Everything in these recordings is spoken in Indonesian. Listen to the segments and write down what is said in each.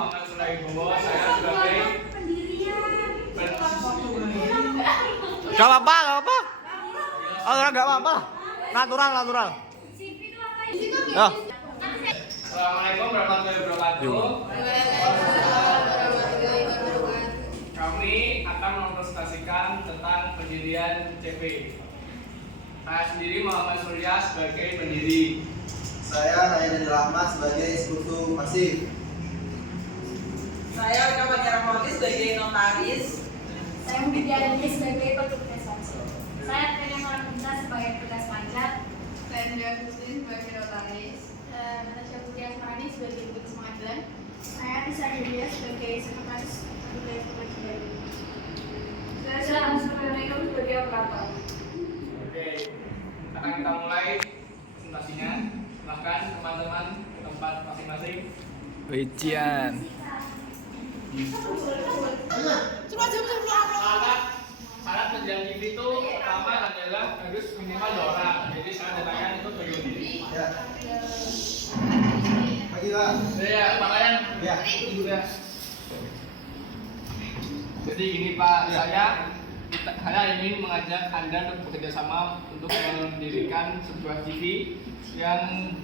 Muhammad Sulaibowo. Saya sebagai Gak apa-apa, gak apa-apa. Oh, gak apa-apa. Natural. Ya. Assalamualaikum warahmatullahi wabarakatuh. Kami akan mempresentasikan tentang pendirian CP. Saya sendiri Muhammad Surya sebagai pendiri. Saya Rayyan Rahmat sebagai sekutu pasif. Saya Kapan Rahmati sebagai notaris. Saya Mubidiani sebagai petugas pajak. Saya Tanya Marabunda sebagai petugas pajak. Saya Indra Husin sebagai notaris. Natasha Putri Asmarani sebagai petugas pengadilan. Saya Tisa Julia sebagai sekretaris petugas pengadilan. Saya Selamat Suryanaikum sebagai operator. Oke, akan kita mulai presentasinya. Silahkan teman-teman ke tempat masing-masing. Ujian. Syarat penjualan TV itu pertama adalah harus minimal 2 orang. Jadi saya datangkan itu berdiri. Ya. Pagi Pak. Ya, pakaian. Ya. Ya. Jadi gini Pak, saya ingin mengajak Anda untuk bekerja sama untuk mendirikan sebuah TV yang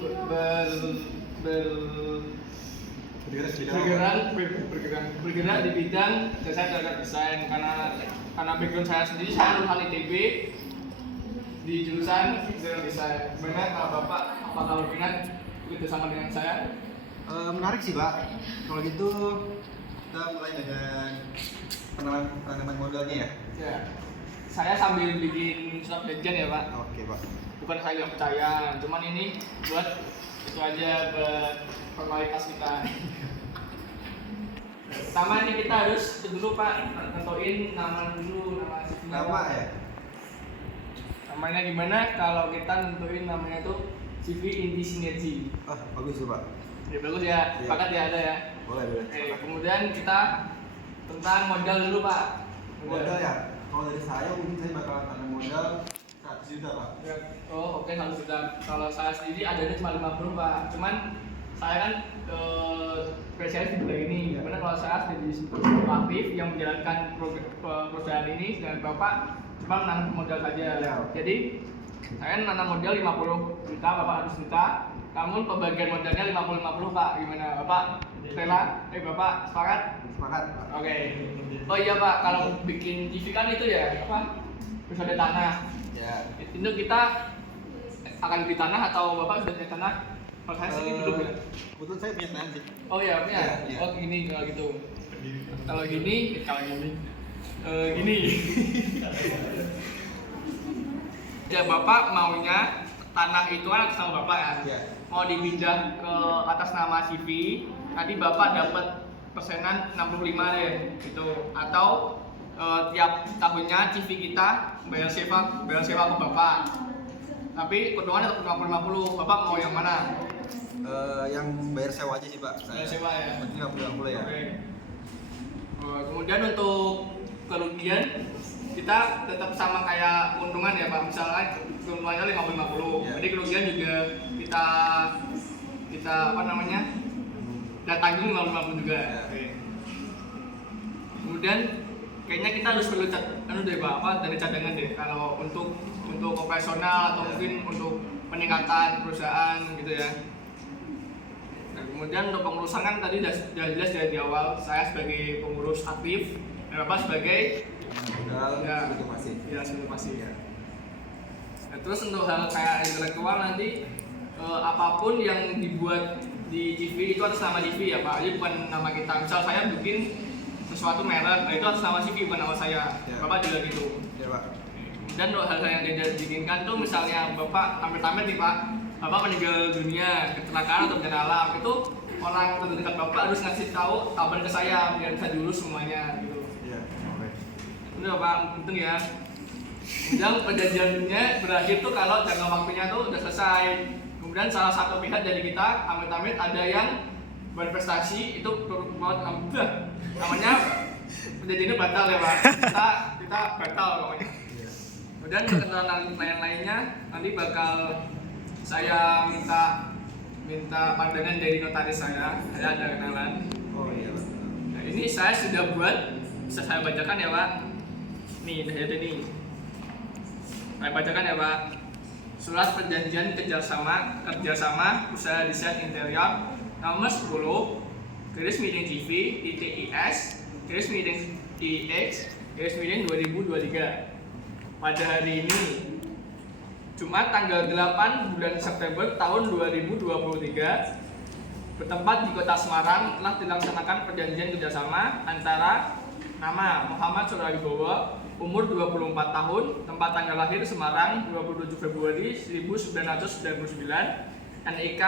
bergerak di bidang jasa terhadap desain karena background saya sendiri saya lulusan ITB di jurusan desain. Benar kalau Bapak apakah berminat bekerja sama dengan saya? Menarik sih Pak. Kalau gitu kita mulai dengan penanaman modalnya ya. Ya. Saya sambil bikin surat legend ya Pak. Oke Pak. Bukan saya nggak percaya, cuman ini buat itu aja buat formalitas kita. Pertama ini kita harus dulu Pak nentuin nama dulu, nama CV-nya. Nama ya. Namanya gimana? Kalau kita nentuin namanya itu CV Inti Sinergi. Oh bagus tuh Pak. Ya bagus ya, Iya. sepakat ya ada ya. Boleh. Oke, kemudian kita tentang modal dulu Pak. Modal ya. Kalau dari saya mungkin saya bakalan tanam modal 100 juta Pak. Ya, oh oke 100 juta. Kalau saya sendiri adanya cuma 50 Pak. Cuman saya kan spesialis di bidang ini. Karena kalau saya jadi aktif yang menjalankan perusahaan ini dengan Bapak cuma menanam modal saja. Ya. Jadi saya nanam modal 50 juta, Bapak 100 juta. Namun pembagian modalnya 50-50 Pak. Gimana Bapak? Rela? Bapak sepakat? Sepakat Pak. Oke. Oh iya Pak, kalau bikin TV kan itu ya apa? Terus ada tanah. Ya. Itu kita akan beli tanah atau Bapak sudah punya tanah? Kalau saya sih belum ya. Kebetulan saya punya tanah sih. Oh iya, punya. Iya. Oh gini kalau gitu. Kalau gini. Gini. Ya Bapak maunya tanah itu kan atas nama Bapak ya. Iya. Mau dipindah ke atas nama CV, nanti Bapak dapat persenan 65 deh gitu. Atau tiap tahunnya CV kita bayar sewa ke Bapak. Tapi keuntungannya tetap 50-50. Bapak mau yang mana? Yang bayar sewa aja sih Pak. Bayar sewa ya. Berarti 50-50 ya. Oke. Kemudian untuk kerugian kita tetap sama kayak keuntungan ya Pak. Misalnya keuntungannya 50-50. Ya. Jadi kerugian juga kita apa namanya? Kita tanggung 50-50 juga. Ya. Oke. Kemudian kayaknya kita harus perlu dari Bapak dari cadangan deh kalau untuk operasional atau mungkin untuk peningkatan perusahaan gitu ya. Nah, kemudian untuk pengurusan kan tadi sudah jelas dari awal saya sebagai pengurus aktif dan Bapak sebagai Modal ya, itu masih. ya sudah pasti ya. Nah, terus untuk hal kayak intelektual nanti apapun yang dibuat di CV itu atas nama CV ya Pak, jadi bukan nama kita. Misal saya bikin sesuatu merek, nah itu atas nama CV bukan nama saya. Ya. Bapak juga gitu. Ya Pak. Dan hal-hal yang tidak diinginkan tuh misalnya Bapak amit-amit nih Pak, Bapak meninggal dunia kecelakaan atau bencana alam, itu orang terdekat Bapak harus ngasih tahu kabar ke saya biar bisa diurus semuanya gitu. Iya. Oke. Itu Bapak penting ya. Kemudian perjanjiannya berakhir tuh kalau jangka waktunya tuh udah selesai. Kemudian salah satu pihak dari kita amit-amit ada yang berprestasi itu namanya perjanjiannya batal ya Pak. Kita batal pokoknya. Kemudian ketentuan lain-lainnya nanti bakal saya minta pandangan dari notaris saya ada kenalan. Oh iya. Ini saya sudah buat, bisa saya bacakan ya Pak. Nih, udah ada nih. Saya bacakan ya Pak. Surat perjanjian kerjasama usaha desain interior nomor 10 garis miring CV ITIS garis miring IX garis miring 2023. Pada hari ini Jumat tanggal 8 bulan September tahun 2023 bertempat di Kota Semarang telah dilaksanakan perjanjian kerjasama antara nama Muhammad Suraribowo, umur 24 tahun, tempat tanggal lahir Semarang 27 Februari 1999, NIK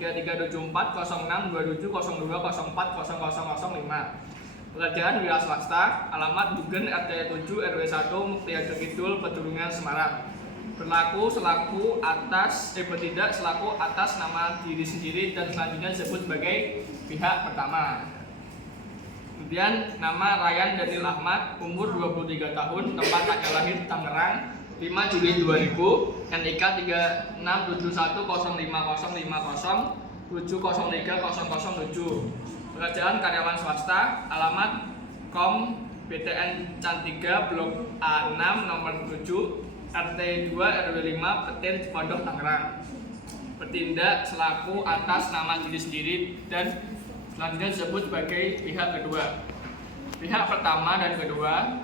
3374062702040005. Pekerjaan wira swasta, alamat Dugen RT 7 RW 1 Muktiajo Kidul, Pedurungan, Semarang. Berlaku selaku atas bertindak selaku atas nama diri sendiri dan selanjutnya disebut sebagai pihak pertama. Kemudian nama Ryan Daniel Ahmad, umur 23 tahun, tempat tanggal lahir Tangerang 5 Juli 2000, NIK 3671055070030007. Pekerjaan karyawan swasta, alamat Kom BTN Cantiga Blok A6 nomor 7 RT 2 RW 5 Petir Cipondok Tangerang. Bertindak selaku atas nama diri sendiri dan selanjutnya disebut sebagai pihak kedua. Pihak pertama dan kedua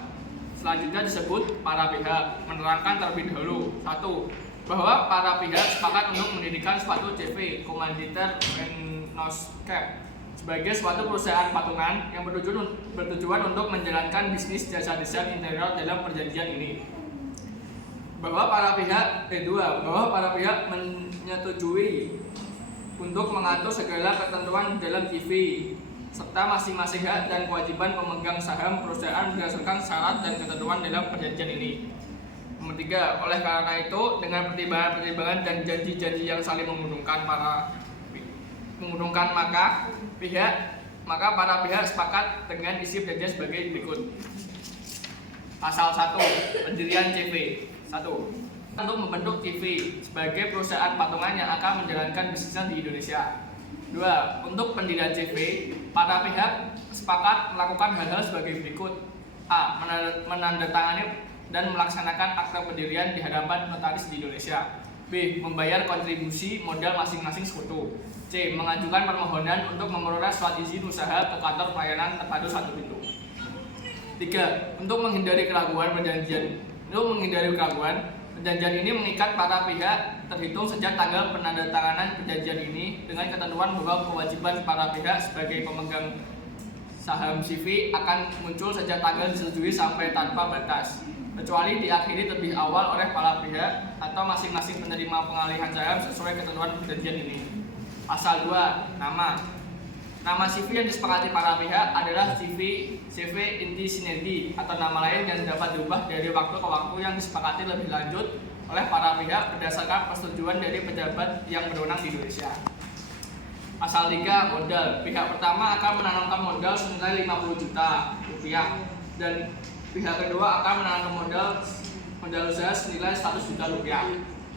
selanjutnya disebut para pihak. Menerangkan terlebih dahulu. 1. Bahwa para pihak sepakat untuk mendirikan suatu CV Komanditer Renoscape sebagai suatu perusahaan patungan yang bertujuan untuk menjalankan bisnis jasa desain interior dalam perjanjian ini. Bahwa para pihak menyetujui untuk mengatur segala ketentuan dalam CV serta masing-masing hak dan kewajiban pemegang saham perusahaan berdasarkan syarat dan ketentuan dalam perjanjian ini. Nomor 3, oleh karena itu dengan pertimbangan-pertimbangan dan janji-janji yang saling menguntungkan maka para pihak sepakat dengan isi perjanjian sebagai berikut. Pasal 1, pendirian CV. 1. Untuk membentuk CV sebagai perusahaan patungan yang akan menjalankan bisnisnya di Indonesia. 2. Untuk pendirian CV, para pihak sepakat melakukan hal-hal sebagai berikut. A. Menandatangani dan melaksanakan akta pendirian di hadapan notaris di Indonesia. B. Membayar kontribusi modal masing-masing sekutu. C. Mengajukan permohonan untuk memperoleh surat izin usaha ke kantor pelayanan terpadu satu pintu. 3. Untuk menghindari keraguan perjanjian ini mengikat para pihak terhitung sejak tanggal penandatanganan perjanjian ini dengan ketentuan bahwa kewajiban para pihak sebagai pemegang saham CV akan muncul sejak tanggal disetujui sampai tanpa batas, kecuali diakhiri lebih awal oleh para pihak atau masing-masing penerima pengalihan saham sesuai ketentuan perjanjian ini. Pasal 2, Nama CV yang disepakati para pihak adalah CV inti sinergi atau nama lain yang dapat diubah dari waktu ke waktu yang disepakati lebih lanjut oleh para pihak berdasarkan persetujuan dari pejabat yang berwenang di Indonesia. Pasal 3, modal. Pihak pertama akan menanamkan modal senilai 50 juta rupiah dan pihak kedua akan menanamkan modal usaha senilai 100 juta rupiah.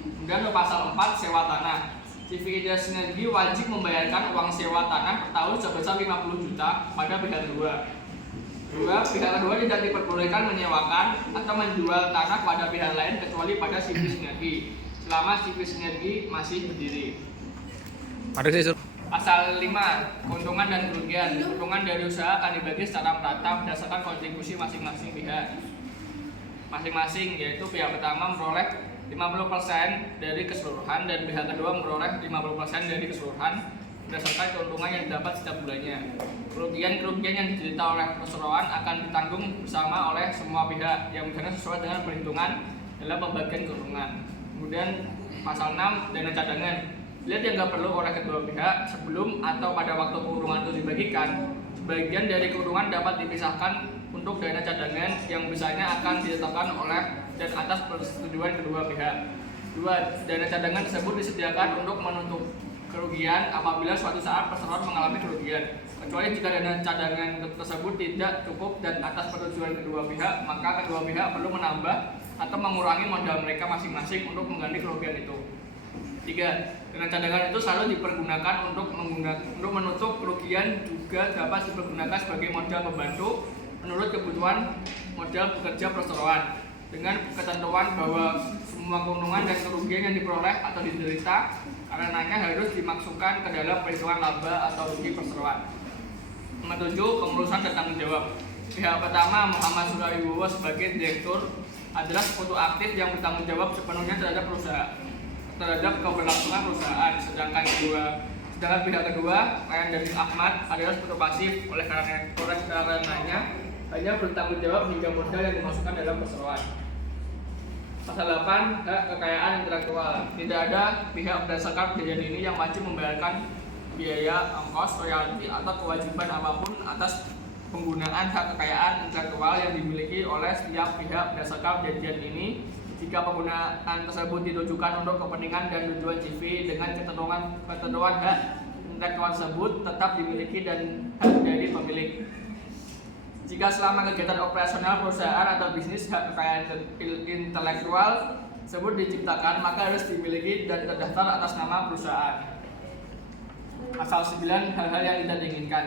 Kemudian pasal 4, sewa tanah. CV Indah Sinergi wajib membayarkan uang sewa tanah per tahun sebesar 50 juta pada pihak kedua. Pihak kedua tidak diperbolehkan menyewakan atau menjual tanah pada pihak lain kecuali pada CV Sinergi selama CV Sinergi masih berdiri. Pasal 5, keuntungan dan kerugian. Keuntungan dari usaha akan dibagi secara merata berdasarkan kontribusi masing-masing pihak. Yaitu pihak pertama memperoleh 50% dari keseluruhan dan pihak kedua memperoleh 50% dari keseluruhan berdasarkan keuntungan yang didapat setiap bulannya. Kerugian yang diderita oleh perseroan akan ditanggung bersama oleh semua pihak yang misalnya sesuai dengan perhitungan dalam pembagian keuntungan. Kemudian pasal 6, dana cadangan. Bila dianggap perlu oleh kedua pihak sebelum atau pada waktu keuntungan itu dibagikan, sebagian dari keuntungan dapat dipisahkan untuk dana cadangan yang biasanya akan ditetapkan oleh dan atas persetujuan kedua pihak. 2. Dana cadangan tersebut disediakan untuk menutup kerugian apabila suatu saat peserta mengalami kerugian. Kecuali jika dana cadangan tersebut tidak cukup dan atas persetujuan kedua pihak, maka kedua pihak perlu menambah atau mengurangi modal mereka masing-masing untuk mengganti kerugian itu. 3. Dengan cadangan itu selalu dipergunakan untuk menutup kerugian, juga dapat dipergunakan sebagai modal pembantu menurut kebutuhan modal pekerja perseroan, dengan ketentuan bahwa semua keuntungan dan kerugian yang diperoleh atau diderita karenanya harus dimasukkan ke dalam perhitungan laba atau rugi perseroan. Nomor 7, pengurusan dan tanggung jawab. Pihak pertama, Muhammad Suryawibowo sebagai direktur, adalah sekutu aktif yang bertanggung jawab sepenuhnya terhadap keberlangsungan perusahaan. Sedangkan pihak kedua, Ryan dan Ahmad, adalah sekutu pasif. Oleh karenanya hanya bertanggung jawab hingga modal yang dimasukkan dalam perseroan. Pasal 8, hak kekayaan intelektual. Tidak ada pihak berdasarkan kejadian ini yang wajib membayarkan biaya, ongkos, royalti, atau kewajiban apapun atas penggunaan hak kekayaan intelektual yang dimiliki oleh setiap pihak berdasarkan perjanjian ini jika penggunaan tersebut ditujukan untuk kepentingan dan tujuan CV dengan ketentuan hak intelektual tersebut tetap dimiliki dan hak dari pemilik. Jika selama kegiatan operasional perusahaan atau bisnis hak kekayaan intelektual tersebut diciptakan, maka harus dimiliki dan terdaftar atas nama perusahaan. Pasal 9, hal-hal yang tidak diinginkan.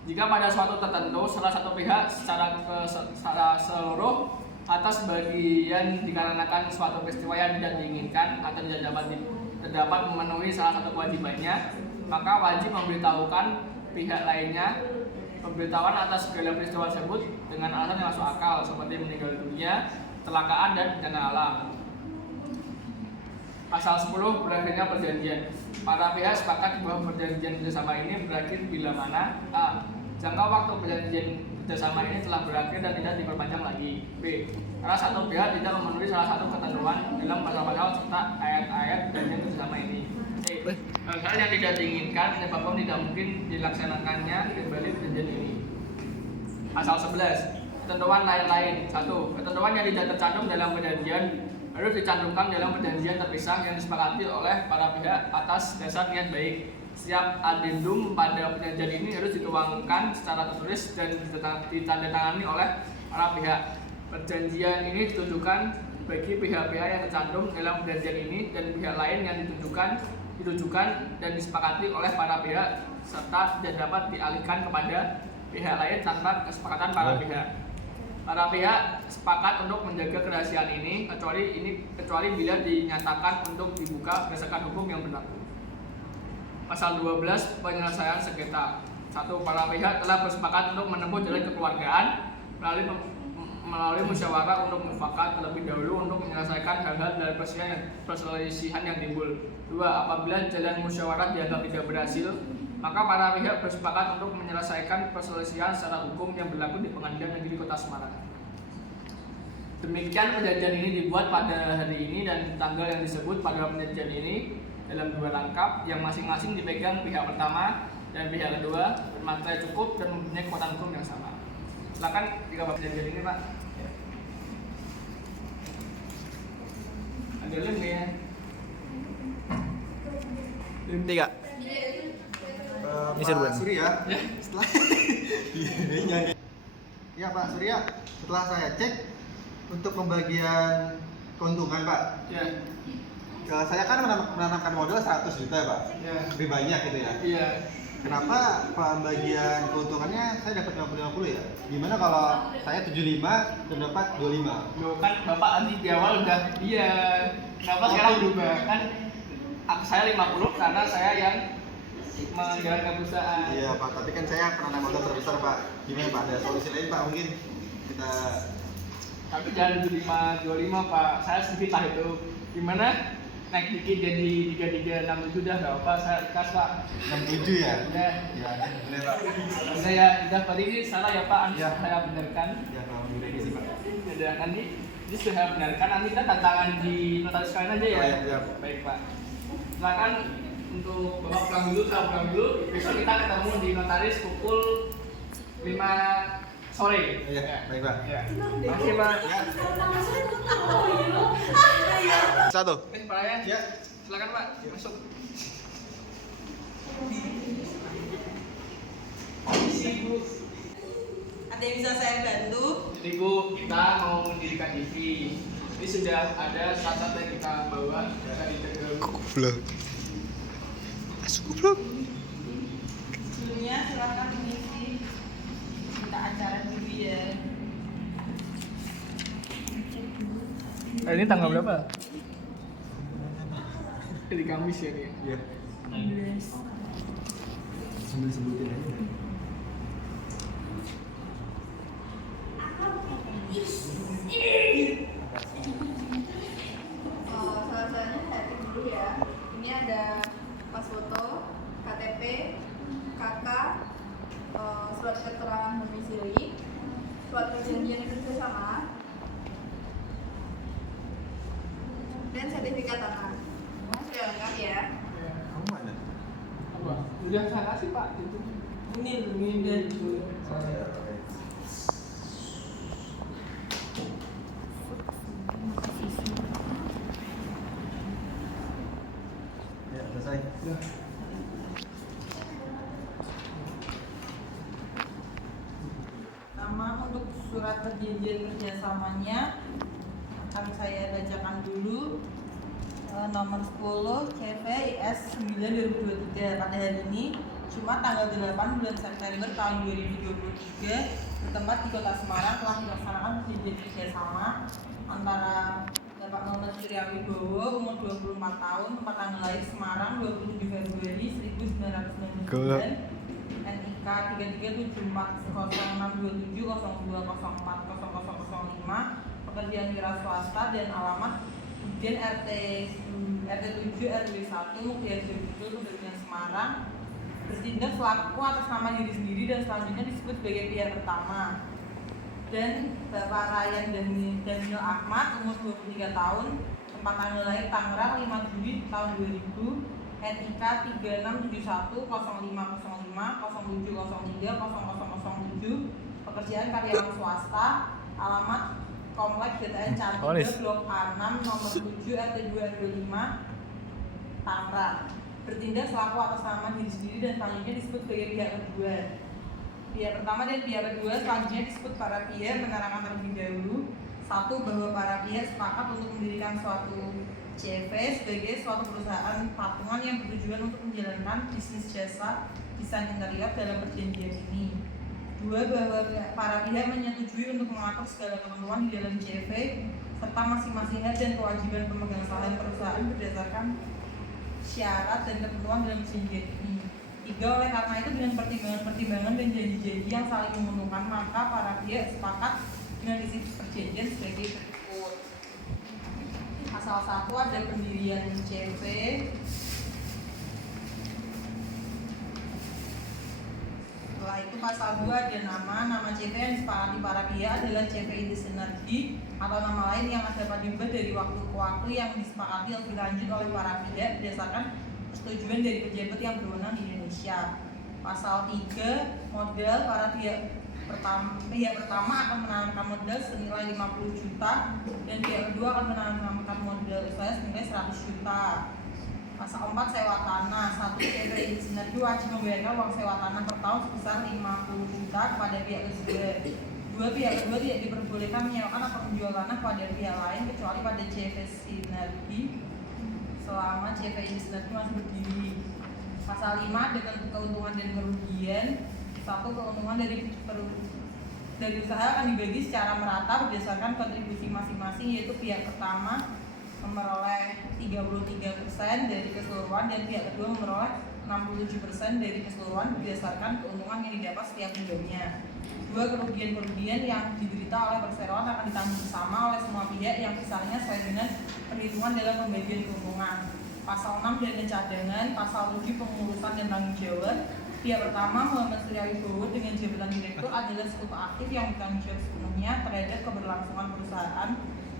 Jika pada suatu tertentu salah satu pihak secara seluruh atas bagian dikarenakan suatu peristiwa yang tidak diinginkan atau tidak dapat memenuhi salah satu kewajibannya, maka wajib memberitahukan pihak lainnya pemberitahuan atas segala peristiwa tersebut dengan alasan yang masuk akal seperti meninggal dunia, kecelakaan, dan bencana alam. Pasal 10, berakhirnya perjanjian. Para pihak sepakat bahwa perjanjian kerjasama ini berakhir bila mana a. Jangka waktu perjanjian kerjasama ini telah berakhir dan tidak diperpanjang lagi. B. Karena satu pihak tidak memenuhi salah satu ketentuan dalam pasal-pasal serta ayat-ayat perjanjian kerjasama ini. C. Hal-hal yang tidak diinginkan menyebabkan tidak mungkin dilaksanakannya kembali perjanjian ini. Pasal 11. Ketentuan lain-lain. 1. Ketentuan yang tidak tercantum dalam perjanjian harus dicantumkan dalam perjanjian terpisah yang disepakati oleh para pihak atas dasar niat baik. Setiap addendum pada perjanjian ini harus dituangkan secara tertulis dan ditandatangani oleh para pihak. Perjanjian ini ditujukan bagi pihak-pihak yang tercantum dalam perjanjian ini dan pihak lain yang ditujukan dan disepakati oleh para pihak serta tidak dapat dialihkan kepada pihak lain tanpa kesepakatan para pihak. Para pihak sepakat untuk menjaga kerahasiaan ini kecuali bila dinyatakan untuk dibuka berdasarkan hukum yang berlaku. Pasal 12, penyelesaian sengketa. 1. Para pihak telah bersepakat untuk menempuh jalan kekeluargaan melalui musyawarah untuk mufakat terlebih dahulu untuk menyelesaikan hal-hal dari perselisihan yang timbul. 2. Apabila jalan musyawarah dianggap tidak berhasil, maka para pihak bersepakat untuk menyelesaikan perselisihan secara hukum yang berlaku di Pengadilan Negeri Kota Semarang. Demikian perjanjian ini dibuat pada hari ini dan tanggal yang disebut pada perjanjian ini dalam 2 rangkap yang masing-masing dipegang pihak pertama dan pihak kedua bermaterai cukup dan mempunyai kekuatan hukum yang sama. Silakan jika perjanjian ini, Pak. Ada link ya? Link 3. Pak Surya, setelah ya Pak Surya, setelah saya cek untuk pembagian keuntungan Pak, Ya. Saya kan menanamkan modal 100 juta ya Pak, Ya. lebih banyak gitu ya. Iya. Kenapa pembagian keuntungannya saya dapat 50-50 ya? Gimana kalau saya 75 dan dapat 25? Loh, kan Bapak tadi di awal udah iya. Kenapa sekarang berubah? Kan saya 50 karena saya yang menjalankan perusahaan. Iya Pak, tapi kan saya penanam modal terbesar Pak. Gimana Pak? Ada solusi lain Pak mungkin kita? Tapi jangan 25 Pak. Saya sedikit lah itu. Gimana? Naik dikit jadi 3367 dah enggak apa, saya ikhlas Pak. 67 ya? Udah. Ya, boleh Pak. Udah ya, udah tadi ini salah ya Pak, Ya. saya benarkan. Ya, kalau boleh sih Pak. Udah nanti ini sudah saya benarkan, nanti kita tantangan di notaris kalian aja ya. Oh, ya. Baik Pak. Silakan untuk Bapak pulang dulu, saya pulang dulu. Besok kita ketemu di notaris pukul 5 sore. Iya, baik Pak. Ya. Makasih Pak. Satu. Pak ya. Ya. Silakan Pak, masuk. Bu. Ada yang bisa saya bantu? Jadi Bu, kita mau mendirikan TV. Ini sudah ada syarat yang kita bawa dari Goblok. Masuk goblok. Sebelumnya silakan mengisi berita acara dulu ya. Ini tanggal berapa? Hari Kamis ya nih. Iya. 16. Sambil sebutin aja. Salah-salahnya saya cek dulu ya. Ini ada pas foto, KTP, KK, surat keterangan domisili, surat perjanjian kerjasama, dan sertifikat tanah. Semua sudah lengkap ya. Kamu mana? Apa? Udah saya kasih Pak. Ini dan Ya, selesai. nama untuk surat perjanjian kerjasamanya akan saya bacakan dulu. Nomor 10 CV IS 9 2023 pada hari ini Jumat tanggal 8 bulan September tahun 2023 bertempat di Kota Semarang telah dilaksanakan perjanjian kerjasama antara Bapak Muhammad Surya Wibowo umur 24 tahun, tempat tanggal lahir Semarang 27 Februari 1999, NIK 3374062702040005, pekerjaan wira swasta dan alamat Kemudian RT 7 RW 1 Mukhtar Jogja Kebupaten Semarang bertindak selaku atas nama diri sendiri dan selanjutnya disebut sebagai pihak pertama. Dan Bapak Ryan Daniel Ahmad umur 23 tahun, tempat tanggal lahir Tangerang 5 Juli tahun 2000, NIK 3671050507030007, pekerjaan karyawan swasta, alamat Komplek BTN Cantika Blok A6 nomor 7 RT 2 RW 5 Tangerang bertindak selaku atas nama diri sendiri dan selanjutnya disebut sebagai pihak kedua. Pihak pertama dan pihak kedua selanjutnya disebut para pihak menerangkan terlebih dahulu. Satu, bahwa para pihak sepakat untuk mendirikan suatu CV sebagai suatu perusahaan patungan yang bertujuan untuk menjalankan bisnis jasa desain interior dalam perjanjian ini. Dua, bahwa para pihak menyetujui untuk mengatur segala ketentuan di dalam CV serta masing-masing hak dan kewajiban pemegang saham perusahaan berdasarkan syarat dan ketentuan dalam perjanjian ini. Tiga, oleh karena itu dengan pertimbangan-pertimbangan dan janji-janji yang saling menguntungkan, maka para pihak sepakat dengan isi perjanjian sebagai berikut. Pasal 1 ada pendirian CV. Setelah itu pasal 2 ada nama CV yang disepakati para pihak adalah CV Inti Sinergi atau nama lain yang dapat diubah dari waktu ke waktu yang disepakati lebih lanjut oleh para pihak berdasarkan persetujuan dari pejabat yang berwenang di Indonesia. Pasal 3, modal para pihak pertama akan menanamkan modal senilai 50 juta dan pihak kedua akan menanamkan modal usaha senilai 100 juta. Pasal 4, sewa tanah. 1, CV Inti Sinergi wajib membayarkan uang sewa tanah per tahun sebesar 50 juta kepada pihak kedua. 2, pihak kedua tidak diperbolehkan menyewakan atau menjual tanah pada pihak lain kecuali pada CV Sinergi selama CV Inti Sinergi masih berdiri. Pasal 5, dengan keuntungan dan kerugian. 1, keuntungan dari usaha akan dibagi secara merata berdasarkan kontribusi masing-masing, yaitu pihak pertama memperoleh 33% dari keseluruhan dan pihak kedua memperoleh 67% dari keseluruhan berdasarkan keuntungan yang didapat setiap bulannya. 2, kerugian-kerugian yang diderita oleh perseroan akan ditanggung bersama oleh semua pihak yang misalnya sesuai dengan perhitungan dalam pembagian keuntungan. Pasal 6, dana cadangan. Pasal 7, pengurusan dan tanggung jawab. Pihak pertama Muhammad Surya Wibowo dengan jabatan direktur adalah sekutu aktif yang bertanggung jawab sepenuhnya terhadap keberlangsungan perusahaan.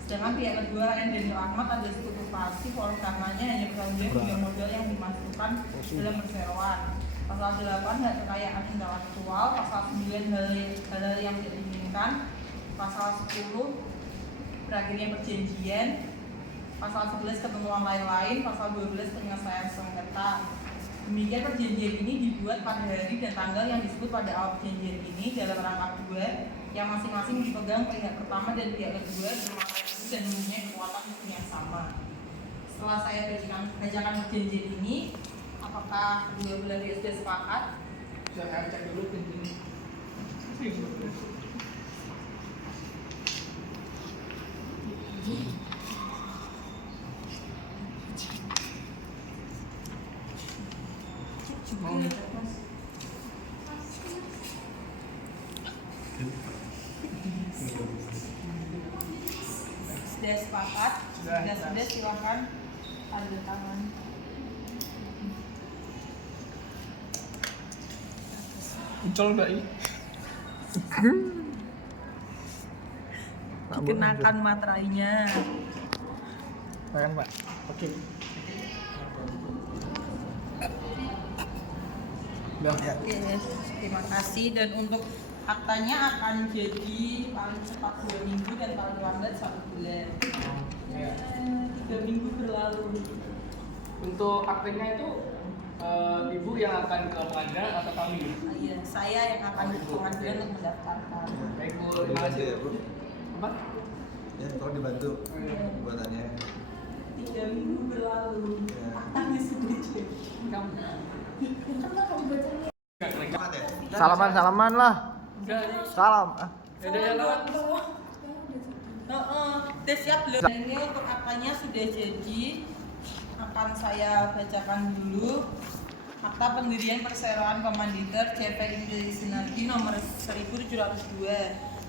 Sedangkan pihak kedua Ryan Daniel Ahmad adalah sekutu pasif, oleh karenanya hanya bertanggung jawab pada modal yang dimasukkan dalam perseroan. Pasal 8, hak kekayaan intelektual. Pasal 9, hal-hal yang tidak diinginkan. Pasal 10, berakhirnya perjanjian. Pasal 11, ketentuan lain-lain. Pasal 12, penyelesaian sengketa. Demikian perjanjian ini dibuat pada hari dan tanggal yang disebut pada awal perjanjian ini dalam rangka 2 yang masing-masing dipegang pihak pertama dan pihak kedua dan mempunyai kekuatan hukum yang sama. Setelah saya bacakan perjanjian ini, Apakah kedua belah pihak sudah sepakat? Saya cek dulu pintunya. Mau ngecek mas? Sudah sepakat? Sudah silakan tanda tangan. Ucol mbak I. Dikenakan materainya. Makan pak. Oke. Udah ya. Oke, terima kasih. Dan untuk aktanya akan jadi paling cepat 2 minggu dan paling lambat 1 bulan. Ya. 3 minggu berlalu. Untuk aktenya itu ibu yang akan ke pengadilan atau kami? Iya, saya yang akan ke pengadilan untuk mendaftarkan. Baik bu, terima kasih. ya, Bu. Apa? Ya, tolong dibantu Iya. buatannya. 3 minggu berlalu. Ya. Aktanya sudah jadi. Kamu. Kenapa dibacanya? Enggak keren. Cepat ya? Salaman lah. Enggak. Salam. Udah ya lewat. Udah siap belum? Dan ini untuk aktanya sudah jadi. Akan saya bacakan dulu. Akta pendirian perseroan komanditer CP Indri Sinergi nomor 1702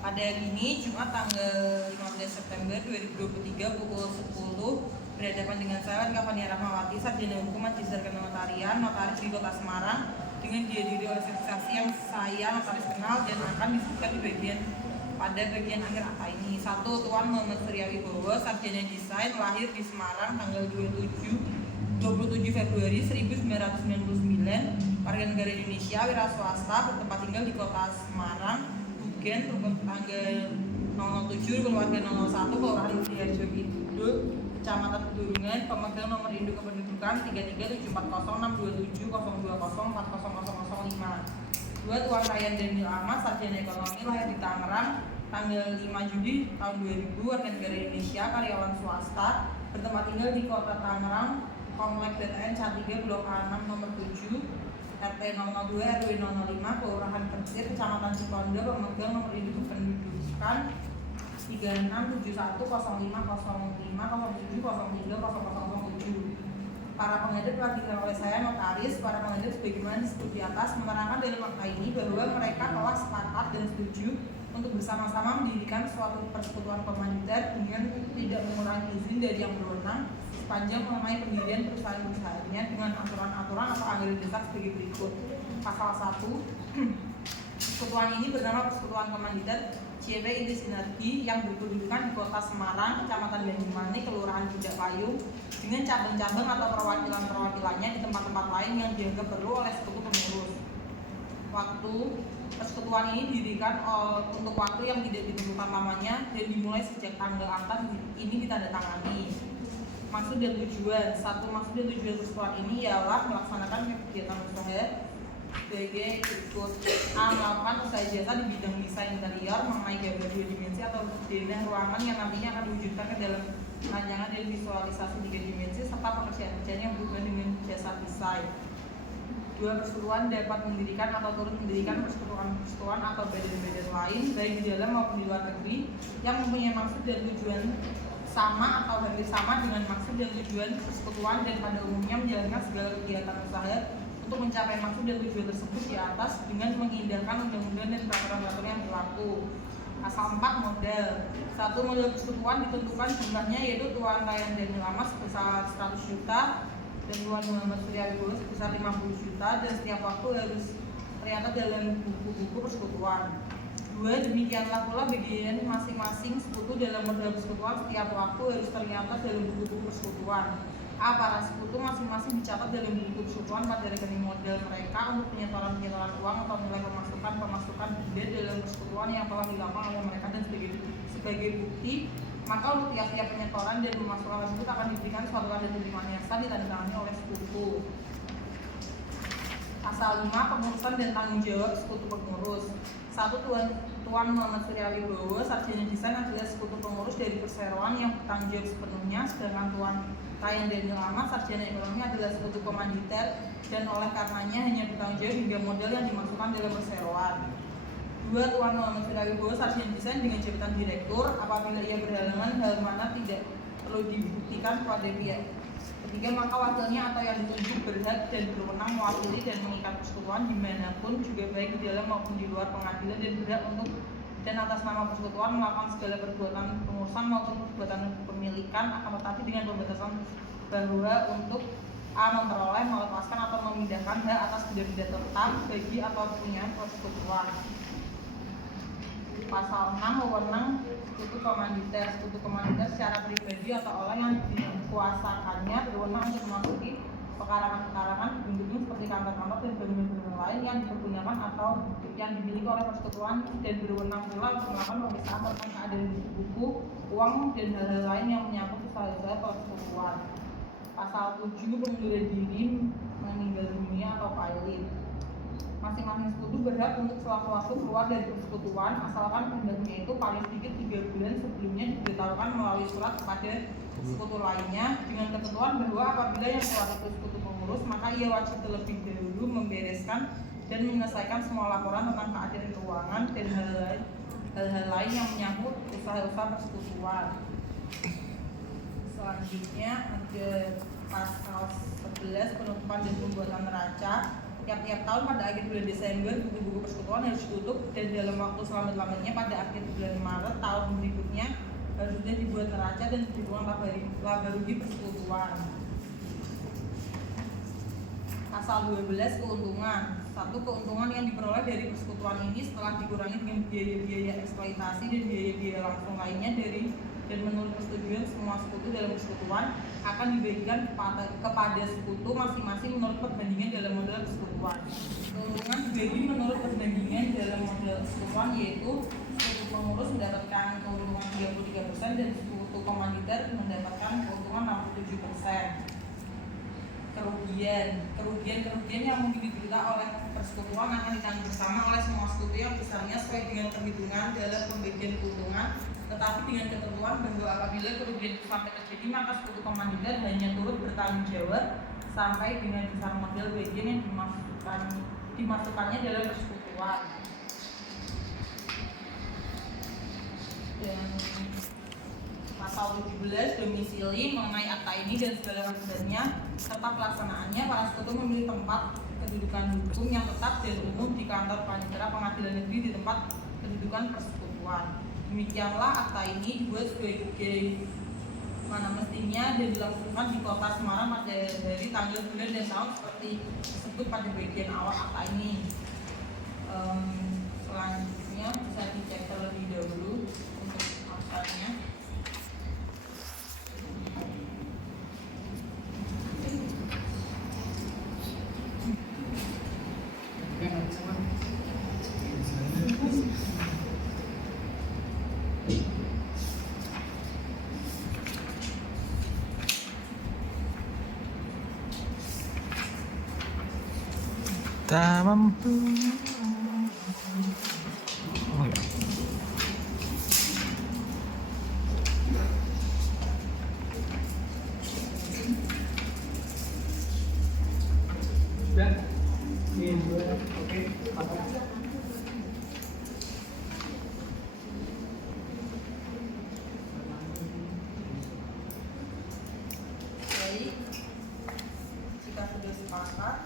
pada hari ini Jumat tanggal 15 September 2023 pukul 10 berhadapan dengan saya Kavania Rahmawati, sarjana hukum magister kenotarian, notaris di Kota Semarang, dengan dihadiri oleh saksi yang saya notaris kenal dan akan disebutkan di bagian akhir akta ini. 1. Tuan Muhammad Surya Wibowo, sarjana desain, lahir di Semarang tanggal 27 Februari 1999, warga negara Indonesia, wira swasta, bertempat tinggal di Kota Semarang, Bugen, tanggal 07, keluarga 01, Kelurahan Sidoarjo Kidul, Kecamatan Pedurungan, pemegang nomor induk kependudukan 33740620204005. 2. Tuan Ryan Daniel Ahmad, sarjana ekonomi, lahir di Tangerang tanggal 5 Juli tahun 2000, warga negara Indonesia, karyawan swasta, bertempat tinggal di Kota Tangerang, Komplek DTN Cantiga Blok A6 nomor 7, RT 002 RW 005, Kelurahan Persir, Kecamatan Cipondo, pemegang nomor induk kependudukan 36710505070007. Para pengadil telah dikenal oleh saya notaris. Para pengadil sebagaimana disebut di atas menerangkan dalam akta ini bahwa mereka telah sepakat dan setuju untuk bersama-sama mendirikan suatu persekutuan komanditer dengan tidak mengurangi izin dari yang berwenang sepanjang mengenai pendirian perusahaan-perusahaannya dengan aturan-aturan atau anggaran dasar sebagai berikut. Pasal 1. Persekutuan ini bernama Persekutuan Komanditer CP Indri Sinergi yang berkedudukan di Kota Semarang, Kecamatan Banyumanik, Kelurahan Puncak Payung, dengan cabang-cabang atau perwakilan-perwakilannya di tempat-tempat lain yang dianggap perlu oleh sekutu pengurus. Waktu persekutuan ini didirikan untuk waktu yang tidak ditentukan lamanya dan dimulai sejak tanggal akta ini ditandatangani. Maksud dan tujuan. 1. Maksud dan tujuan persekutuan ini ialah melaksanakan kegiatan usaha sebagai berikut. A. Melakukan usaha jasa di bidang desain interior mengenai gambar 2 dimensi atau denah ruangan yang nantinya akan diwujudkan ke dalam rancangan dan visualisasi 3 dimensi serta pekerjaan-pekerjaan yang berhubungan dengan jasa desain. 2. Persekutuan dapat mendirikan atau turut mendirikan persekutuan atau badan-badan lain baik di dalam maupun di luar negeri yang mempunyai maksud dan tujuan sama atau hampir sama dengan maksud dan tujuan persekutuan dan pada umumnya menjalankan segala kegiatan usaha untuk mencapai maksud dan tujuan tersebut di atas dengan mengindahkan undang-undang dan peraturan-peraturan yang berlaku. Pasal 4. Modal. 1. Modal persekutuan ditentukan jumlahnya yaitu Tuan Ryan Daniel Ahmad sebesar 100 juta dan Tuan Muhammad Surya Wibowo sebesar 50 juta dan setiap waktu harus ternyata dalam buku-buku persekutuan. 2. Demikianlah pula bagian masing-masing sekutu dalam modal persekutuan setiap waktu harus ternyata dalam buku-buku persekutuan. A. Para sekutu masing-masing dicatat dalam buku persekutuan pada rekening modal mereka untuk penyetoran uang atau nilai pemasukan benda dalam persekutuan yang telah dilakukan oleh mereka dan sebagai bukti maka untuk tiap-tiap penyetoran dan pemasukan tersebut akan diberikan suatu tanda terima niasa ditandatangani oleh sekutu. 1. Pasal 5 pengurusan dan tanggung jawab sekutu pengurus. 1. Tuan Muhammad Surya Wibowo, sarjana desain adalah sekutu pengurus dari perseroan yang bertanggung jawab sepenuhnya, sedangkan Tuan Ryan Daniel Ahmad, sarjana ekonomi adalah sekutu komanditer dan oleh karenanya hanya bertanggung jawab hingga modal yang dimasukkan dalam perseroan. 2. Tuan Muhammad Surya Wibowo, sarjana desain dengan jabatan direktur apabila ia berhalangan hal mana tidak perlu dibuktikan kepada pihak ketiga, maka wakilnya atau yang ditunjuk berhak dan berwenang mewakili dan mengikat persekutuan dimanapun juga baik di dalam maupun di luar pengadilan dan berhak untuk dan atas nama persekutuan melakukan segala perbuatan pengurusan maupun perbuatan kepemilikan, akan tetapi dengan pembatasan bahwa untuk a. memperoleh, melepaskan atau memindahkan hak atas benda-benda tetap bagi atau kepunyaan persekutuan. Pasal 6 wewenang sekutu komanditer. Sekutu komanditer secara pribadi atau orang yang dikuasakannya berwenang untuk memasuki pekarangan-pekarangan gedung-gedung seperti kantor-kantor dan bangunan-bangunan lain yang dipergunakan atau yang dimiliki oleh persekutuan dan berwenang pula untuk melakukan pemeriksaan tentang keadaan buku, uang dan hal-hal lain yang menyangkut usaha-usaha persekutuan. Pasal 7 pengunduran diri, meninggal dunia atau pilot. Masing-masing sekutu berhak untuk sewaktu-waktu keluar dari persekutuan asalkan kehendaknya itu paling sedikit 3 bulan sebelumnya diberitahukan melalui surat kepada sekutu lainnya dengan ketentuan bahwa apabila yang keluar itu sekutu pengurus maka ia wajib terlebih dahulu membereskan dan menyelesaikan semua laporan tentang keadaan keuangan dan hal-hal lain yang menyangkut usaha-usaha persekutuan. Selanjutnya ada pasal 11 penutupan dan pembuatan neraca. Tiap-tiap tahun pada akhir bulan Desember buku-buku persekutuan harus ditutup dan dalam waktu selambat-lambatnya pada akhir bulan Maret tahun berikutnya harusnya dibuat neraca dan perhitungan laba rugi persekutuan. Pasal 12 keuntungan. 1. Keuntungan yang diperoleh dari persekutuan ini setelah dikurangi dengan biaya-biaya eksploitasi dan biaya-biaya langsung lainnya dari dan menurut persetujuan semua sekutu dalam persekutuan akan dibagikan kepada sekutu masing-masing menurut perbandingan dalam model persekutuan. Keuntungan dibagi menurut perbandingan dalam model persekutuan yaitu sekutu pengurus mendapatkan keuntungan 33% dan sekutu komanditer mendapatkan keuntungan 67%. Kerugian yang mungkin diderita oleh persekutuan akan ditanggung bersama oleh semua sekutu yang besarnya sesuai dengan perhitungan dalam pembagian keuntungan, tetapi dengan ketentuan bahwa apabila kerugian itu sampai terjadi maka sekutu komanditer hanya turut bertanggung jawab sampai dengan besar model bagian yang dimasukkannya dalam persekutuan. Dan pasal 17 domisili mengenai akta ini dan segala macamnya serta pelaksanaannya, para sekutu memilih tempat kedudukan hukum yang tetap dan umum di kantor panitera pengadilan negeri di tempat kedudukan persekutuan. Demikianlah akta ini dibuat sebagai mana mestinya dan dilangsungkan di kota Semarang pada dari tanggal, bulan dan tahun seperti disebut pada bagian awal akta ini. Selanjutnya bisa dicek terlebih dahulu untuk aktanya. Tak mampu. Oh ya. Sudah? Oke, makasih. Baik, jika sudah sepakat,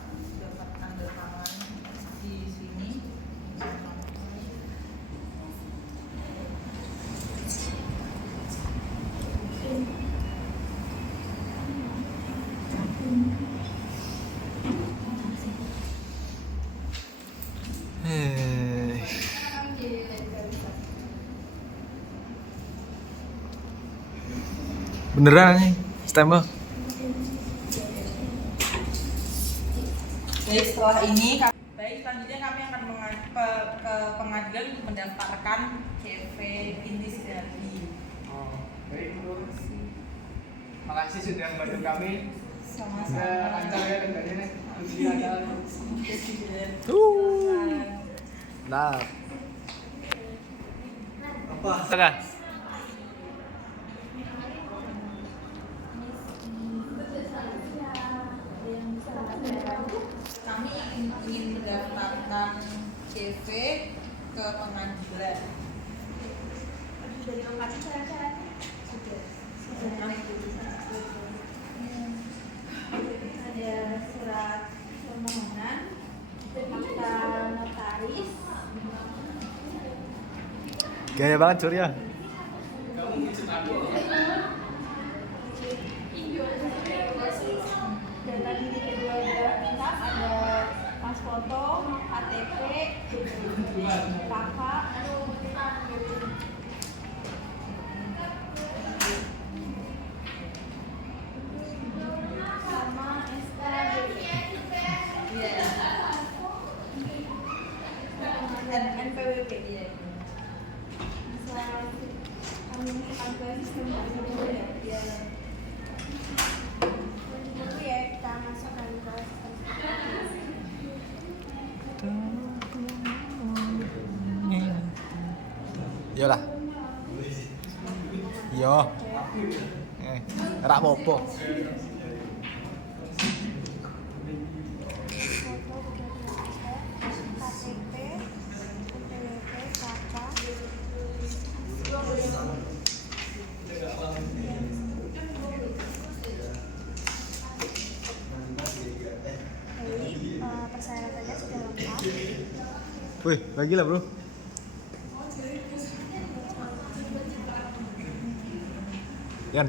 dapat tanda tangan di sini. Beneran nih, stempel. Baik, setelah ini selanjutnya kami akan ke pengadilan untuk mendaftarkan CV Indis Dardi. Baik, makasih sudah membantu kami. Sama-sama. Lancar ya kerjanya. Nah. Apa? Tengah. Kami ingin mendaftarkan CV ke pengadilan. Dari lengkapi syarat-syaratnya sudah. Ada surat permohonan, akta notaris. Gaya banget Surya. Kamu ngicip aku. Data diri kedua belah pihak ada pas foto, KTP, kakak, sama SKDP. Dan NPWP. Bisa kami masukkan ke sistem dulu ya. Dulu ya kita masukkan ke sistem. Iyalah. Iya. Rak popo. KTP, NPWP, kakak. Jadi persyaratannya sudah lengkap. Wih, lagi lah bro. Yan.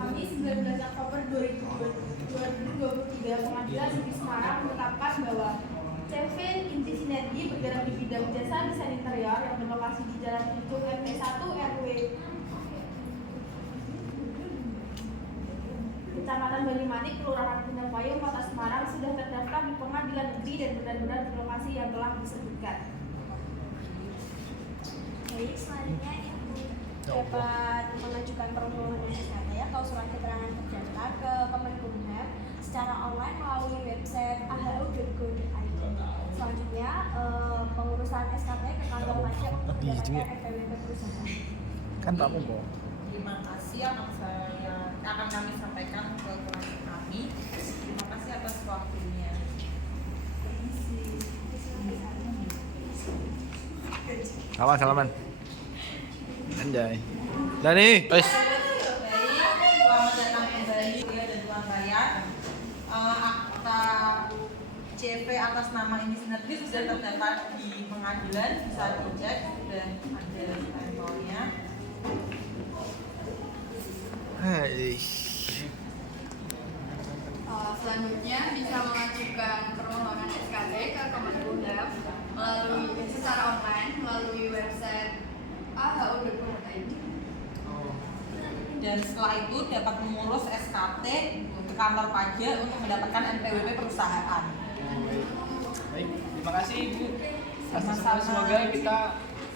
Kami 19 Oktober 2023 Pengadilan Negeri Semarang menetapkan bahwa CV Inti Sinergi bergerak di bidang jasa desain interior yang berlokasi di Jalan Ujung RT 1 RW Kecamatan Banyumanik, Kelurahan Kendal Payung, Kota Semarang sudah terdaftar di Pengadilan Negeri dan benar-benar di lokasi yang telah disebutkan. Baik, selanjutnya Ibu dapat mengajukan permohonan SKT atau surat keterangan terdaftar ke Kemenkumham secara online melalui website ahu.go.id. Selanjutnya, pengurusan SKT ke kantor pajak untuk mendapatkan NPWP perusahaan. Kan Pak Mumbo. Terima kasih akan kami sampaikan ke klien kami. Terima kasih atas waktunya. Salaman. Anjay. Dani, guys. Baik, selamat datang kembali dan Tuan Raya. Akta CV atas nama ini Sinergi sudah terdaftar di pengadilan, bisa dicek dan ada stempelnya. Hai. Selanjutnya bisa mengajukan permohonan SKT ke Kemenkumham melalui secara online melalui website ahu.go.id. Dan setelah itu dapat mengurus SKT ke kantor pajak untuk mendapatkan NPWP perusahaan. Baik, terima kasih Ibu. Sama-sama. Semoga kita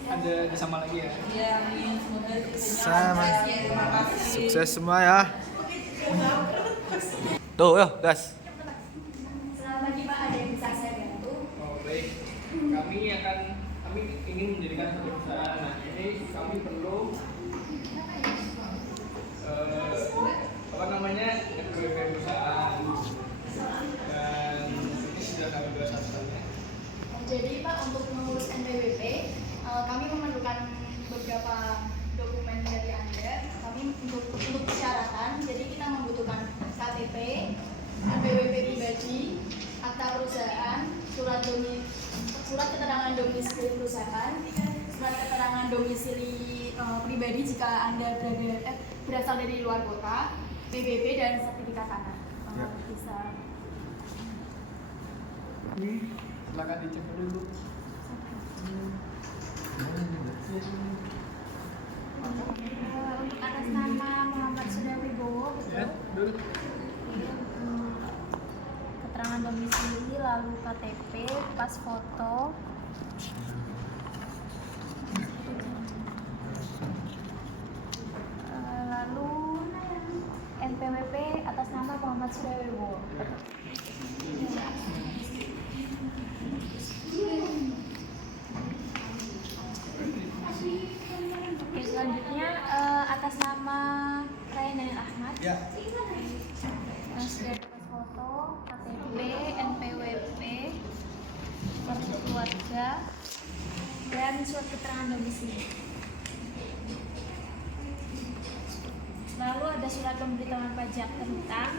ada bersama lagi ya. Ya, amin. Semoga rezekinya Sama. lancar. Terima kasih. Sukses semua ya. Tuh, yo, gas. Selamat pagi Pak, ada yang bisa saya bantu? Oh, baik. Kami ingin mendirikan satu perusahaan. Nah, ini kami perlu NPWP perusahaan. Dan ini sudah kami buat satu-satunya. Jadi Pak, untuk mengurus NPWP, kami memerlukan beberapa dokumen dari Anda. Kami surat keterangan domisili perusahaan, surat keterangan domisili pribadi jika Anda berasal dari luar kota, PBB dan sertifikat tanah. Ya. Bisa. Silakan dicek dulu. Untuk atas nama Muhammad Surya Wibowo, Ya, betul? dulu. Keterangan domisili, lalu KTP, pas foto. Lalu NPWP atas nama Muhammad Surya Wibowo. Oke, selanjutnya atas nama Rayyan Ahmad. Ya. Sudah ada foto, KTP, NPWP, kartu keluarga, dan surat keterangan domisili. Lalu ada surat pemberitahuan pajak tentang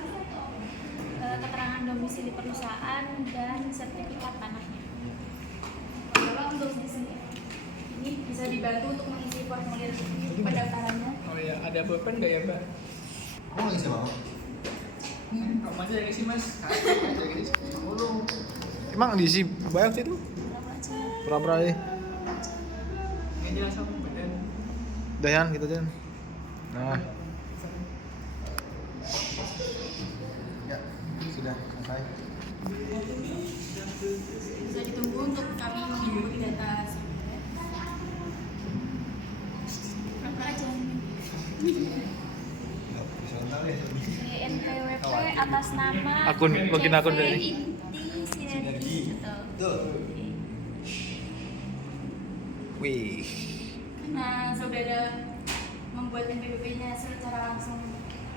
keterangan domisili perusahaan dan sertifikat tanahnya. Bapak untuk di sini ini bisa dibantu untuk mengisi formulir pendaftarannya. Oh ya, ada pulpen nggak ya, Mbak? Kamu lagi siapa? Kamu aja yang isi, Mas. Yang isi mulu. Emang diisi banyak sih itu? Pura-pura aja. Nggak jelas apa bener. Udah Yan, gitu aja. Nah, Ya, sudah selesai. Bisa ditunggu untuk kami mengikuti data sebenarnya. Berapa aja? Sebentar ya. NPWP atas nama login akun CV dari Inti Sinergi. Betul. Tuh. wih. Karena saudara membuat NPWP-nya secara langsung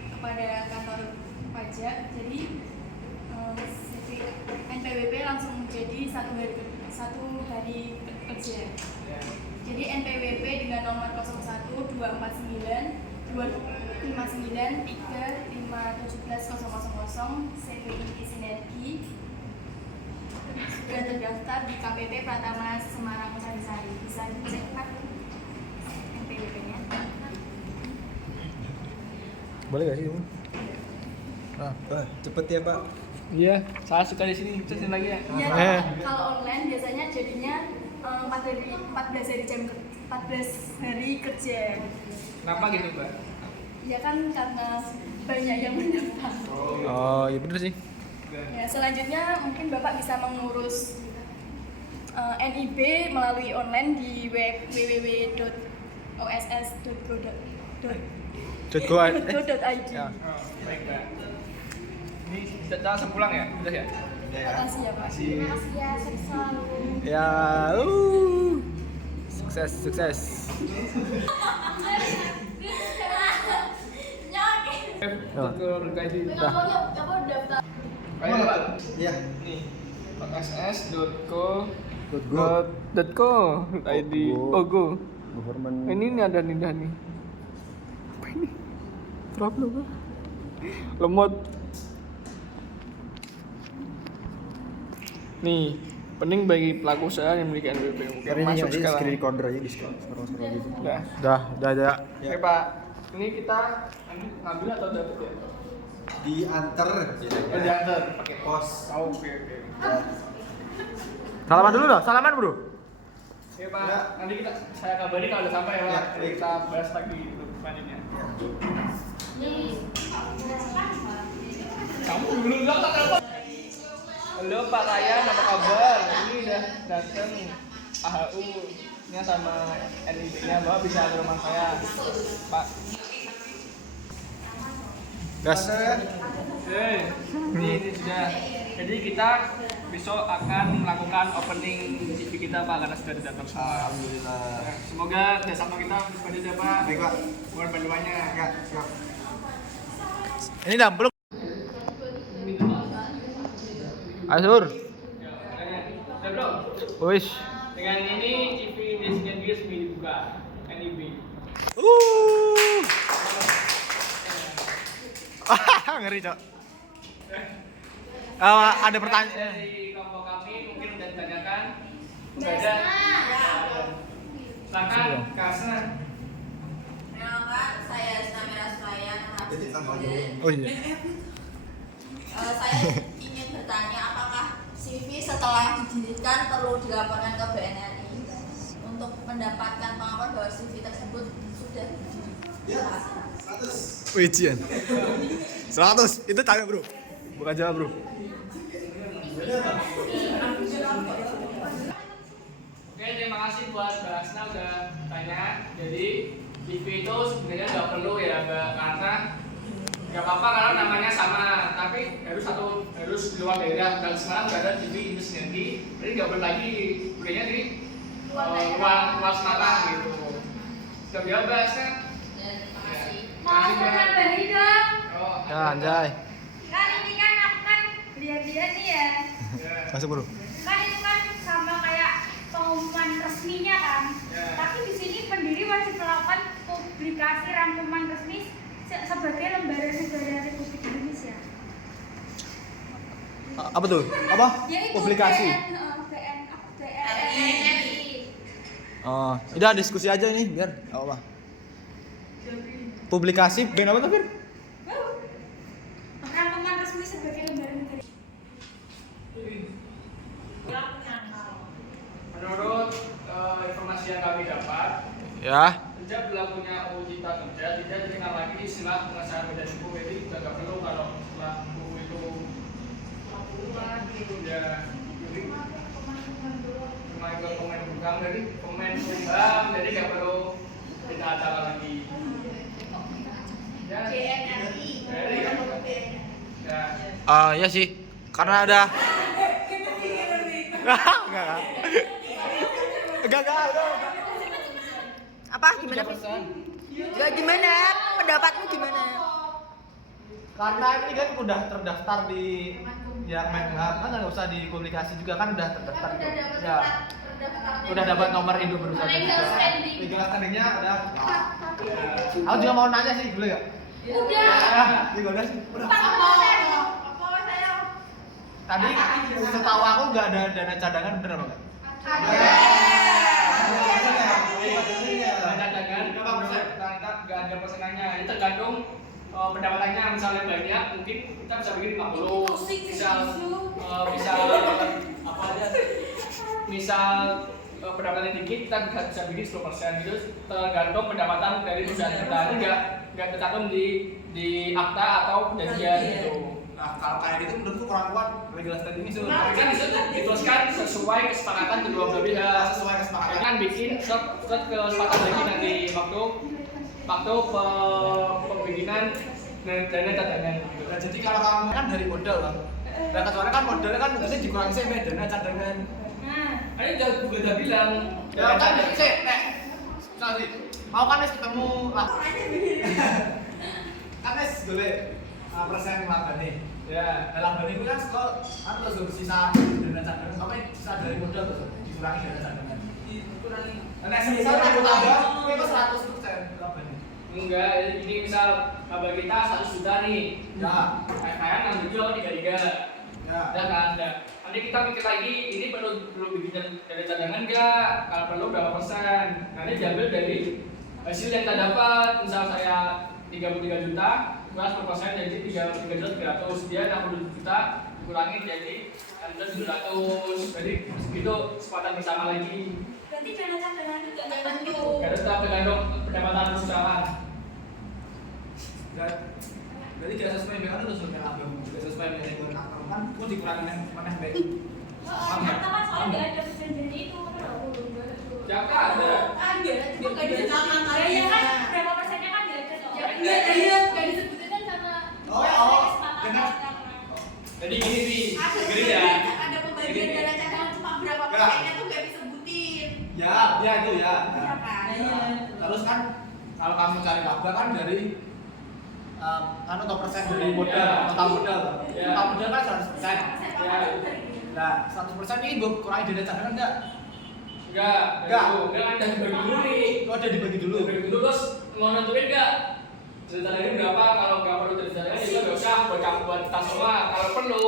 kepada kantor pajak, jadi NPWP langsung menjadi satu hari kerja. Jadi NPWP dengan nomor 01-249-3570000 CPI Sinergi sudah terdaftar di KPP Pratama Semarang Sari. Bisa dicek Pak NPWP-nya. Boleh gak sih kamu? Nah, Cepet ya Pak. Iya, saya suka di sini. Terusin lagi ya. Iya, Eh. kalau online biasanya jadinya 14 hari kerja. Kenapa gitu, Mbak? Ya kan karena banyak yang mendaftar. oh iya bener sih. Ya, selanjutnya mungkin Bapak bisa mengurus NIB melalui online di web www.oss.go.id. Ya. Oh, baik, Mbak. Ini kita langsung pulang ya? Udah ya? Terima kasih ya Pak. Terima kasih ya, sukses selalu. Ya, sukses, sukses. Tutur KID. Udah. Kamu daftar. Ayo, Pak. Iya. Nih, oss.co.id. Go. Oh, go. Government. Ini ada Ninda nih. Apa ini? Problem. Lemot. Nih, penting bagi pelaku usaha yang memiliki NPWP. Mungkin masuk sekarang. screen recorder aja di sekarang gitu. Udah. Udah. Oke, Pak. Ini kita ngambil atau dapat ya? Diantar. Oh, diantar pakai Pos. Oh, oke. Salaman dulu dong, salaman bro. Oke, Pak. Nanti saya kabari kalau udah sampai ya, Pak. Ya, Jadi kita bahas lagi untuk selanjutnya. Kamu dulu dong, tak telepon. Halo Pak Ryan, apa kabar? Ini udah datang AHU-nya sama NIB-nya, Bapak bisa ke rumah saya, Pak. Gas. Ini sudah. Jadi kita besok akan melakukan opening CV kita, Pak, karena sudah datang semua. Alhamdulillah. Ya, semoga kerjasama kita berlanjut ya, Pak. Baik Pak. Mohon bantuannya. Ya, siap. Ini dah belum. Asur. Sudah belum? Wis. Dengan ini CV Designate resmi dibuka NIB. Ngeri, Cok. Ada pertanyaan. Dari kelompok kami mungkin ditanyakan? Nggak ada. Silakan Kasna. Perkenalkan, saya Asna Mirasraya. Oh iya. Saya ingin bertanya, apakah CV setelah didirikan perlu dilaporkan ke BNRI untuk mendapatkan pengakuan bahwa CV tersebut sudah didirikan? Ujian. 100. Itu tanya, Bro. Bukan jawab, Bro. Oke, terima kasih buat Mbak Asna udah tanya. Jadi CV itu sebenarnya nggak perlu ya, karena nggak apa-apa kalau namanya sama, tapi harus di luar daerah. Dan sekarang nggak ada CV Indonesia, jadi nggak boleh lagi kuliahnya di luar Semarang gitu. Sudah jawab Mbak Asna? Terima kasih. Mau menambahi dong. Oh, Ya, anjay. Kan ini kan aku kan lihat-lihat nih ya. ya. Masuk, Bro. Kan itu kan sama kayak pengumuman resminya kan. Ya. Tapi di sini pendiri wajib melakukan publikasi rangkuman resmi sebagai lembaga negara Republik Indonesia. Apa tuh? Apa? Yaitu Publikasi. BNRI. Oh, udah diskusi aja nih biar enggak apa. Publikasi ben apa tuh, Fir? Rangkuman resmi sebagai lembaga negara. Menurut informasi yang kami dapat, Ya. sejak berlakunya UU Cipta Kerja tidak dikenal lagi istilah pengesahan badan hukum, jadi sudah nggak perlu kalau setelah UU itu ya jadi cuma ikut pemain hukum, jadi pemain hukum, jadi nggak perlu kita acara lagi. Ya, BNRI. jadi ya. Ya sih. Karena ada Enggak, udah. Apa? Gimana? Ya gimana? Pendapatmu gimana? Karena ini kan udah terdaftar di yang Menhub, kan nggak usah dipublikasi juga, kan udah terdaftar itu. Ya. Udah dapat nomor induk berusaha juga. Legal standingnya udah. Aku juga mau nanya sih, boleh nggak? Udah. Udah sih. Udah. Apa? Tadi setahu aku nggak ada dana cadangan, bener apa nggak? Cadangan nggak ada persenannya, ini tergantung pendapatannya. Misalnya banyak, mungkin kita bisa bikin 50, misal apa aja, misal pendapatannya dikit kita bisa bikin 10% gitu, tergantung pendapatan dari perusahaan kita. Ini nggak tercantum di akta atau perjanjian gitu. Nah, kalau kayak gitu menurutku kurang kuat legal standing itu. Tapi kan dituliskan sesuai kesepakatan kedua belah pihak. Sesuai kesepakatan. Kan bikin surat kesepakatan lagi nanti waktu pembikinan dana cadangan gitu. Nah, jadi kalau kamu kan dari modal, Bang. Nah, kecuali kan modalnya kan mungkin dikurangi sih dana cadangan. Ini udah bilang. Ya kan sih, sorry. Mau kan wis ketemu lah. Kan wis golek persen labane. Ya. Dalam labane itu kan sekolah kan terus sisa dana cadangan, sampai sisa dari modal terus dikurangi dana cadangan. Dikurangi. Nah, semisal aku ada, kowe kok 100% labane. Enggak, jadi gini misal kabar kita 100 juta nih. Ya. Kayak 6 juta 3. Ya. Udah kan, udah. Nanti kita mikir lagi, ini perlu bikin dari cadangan nggak? Kalau perlu berapa persen? Nanti diambil dari hasil yang kita dapat. Misal saya 33 juta, plus persen jadi 3 juta 300. Dia 60 juta dikurangi jadi 700. Jadi segitu kesempatan bersama lagi. Berarti dana cadangan juga nggak tentu. Karena tetap tergantung pendapatan perusahaan. Berarti tidak sesuai dengan itu sudah abang, tidak sesuai dengan yang aktor kan, kok dikurangi mana baik. Karena kan soalnya nggak ada perjanjian itu. Siapa ada? Ada, cuma nggak diceritakan Ya aja. kan berapa persennya kan nggak ada. Nggak disebutin kan sama. Dengan Jadi gini sih, Ada gini ya. ada pembagian Gini. dana cadangan cuma berapa Ya. persennya tuh nggak disebutin. ya itu ya. Iya kan? Terus kan kalau kamu cari laba kan dari atau persen dari modal, total modal. Ya. Total modal kan 100%. Ya. Nah, 100% ini gue kurangi dana cadangan enggak? Enggak, Enggak. enggak ada dibagi dulu nih. Itu ada dibagi dulu. Dibagi dulu terus mau nentuin enggak? Cerita dari berapa? Kalau nggak perlu cerita dari ya nggak usah buat kita semua. Kalau perlu,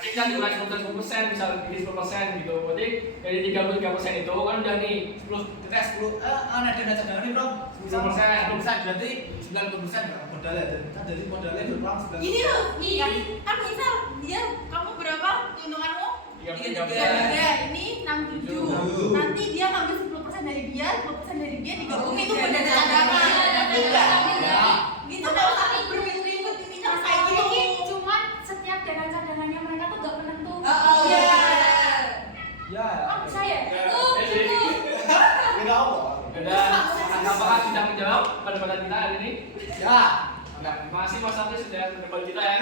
Nanti kita dikurangi 10%, bisa lebih 10% gitu. Berarti dari 33% itu kan udah nih 10 kita 10 ada dana cadangan nih bro 10%. 10% berarti 90% berapa modalnya kan dari modalnya berkurang 90%. Gini loh, kan misal dia kamu berapa keuntunganmu? 33. Ini 67. Nanti dia ngambil 10% dari dia, 10% dari dia digabung itu udah cadangan. Gitu kalau sampai berminggu-minggu intinya kayak Ini gitu. cuman setiap dana cadangannya mereka tuh gak menentu. Iya. Ya. Oh, saya. Beda apa? Udah, apakah sudah menjawab perdebatan kita hari ini? Ya. Nah, terima kasih Mas Andri sudah berdebat kita ya.